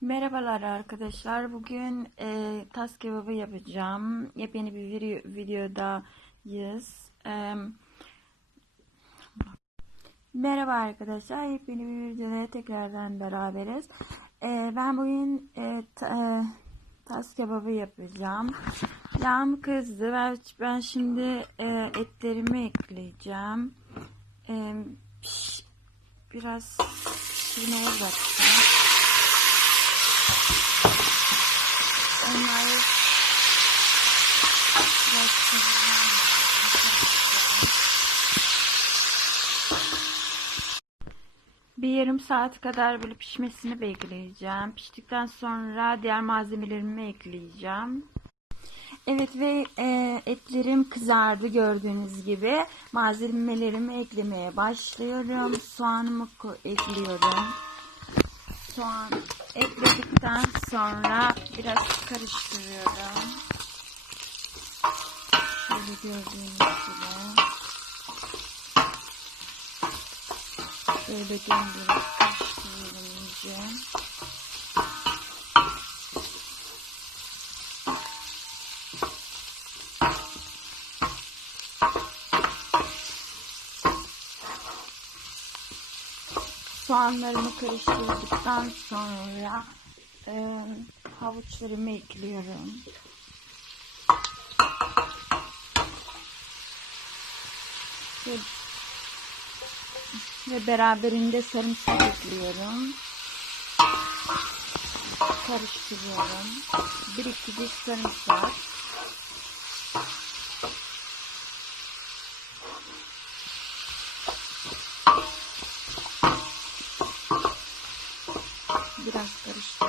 Merhabalar arkadaşlar. Bugün e, tas kebabı yapacağım. Yepyeni bir video, videodayız. E, merhaba arkadaşlar. Yepyeni bir videoda tekrardan beraberiz. E, ben bugün e, ta- e, tas kebabı yapacağım. Yağım kızdı ve ben şimdi e, etlerimi ekleyeceğim. E, piş- biraz pişirmeye bakacağım. Bir yarım saat kadar böyle pişmesini bekleyeceğim. Piştikten sonra diğer malzemelerimi ekleyeceğim. Evet ve e, etlerim kızardı gördüğünüz gibi. Malzemelerimi eklemeye başlıyorum. Soğanımı ekliyorum. Soğan ekledikten sonra biraz karıştırıyorum. Şöyle gördüğünüz gibi. Böyle döndürüp karıştırıyorum iyice. Soğanlarımı karıştırdıktan sonra e, havuçlarımı ekliyorum. Ve, ve beraberinde sarımsak ekliyorum. Karıştırıyorum. Bir iki diş sarımsak. Biraz karıştırıyorum.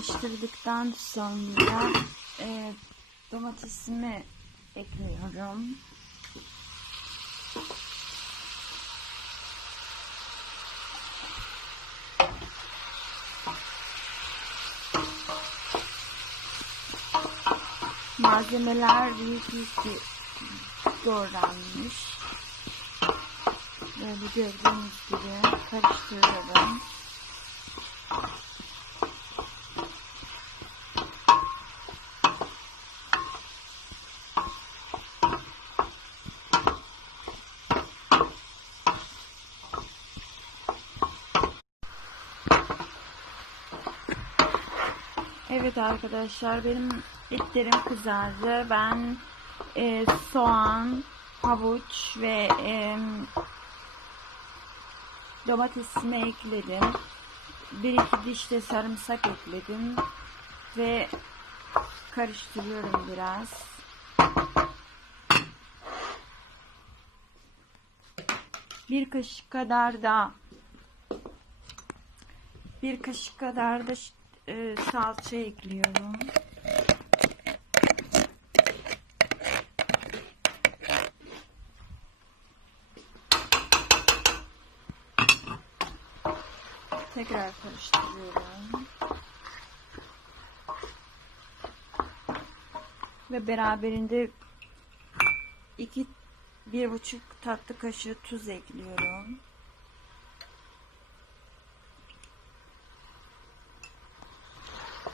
Karıştırdıktan sonra e, domatesimi ekliyorum. Malzemeler büyük büyük doğranmış. Böyle gördüğünüz gibi karıştırıyorum. Evet arkadaşlar benim etlerim kızardı. Ben e, soğan, havuç ve e, domatesimi ekledim. Bir iki diş de sarımsak ekledim. Ve karıştırıyorum biraz. Bir kaşık kadar da bir kaşık kadar da e, salça ekliyorum. Tekrar karıştırıyorum. Ve beraberinde iki bir buçuk tatlı kaşığı tuz ekliyorum.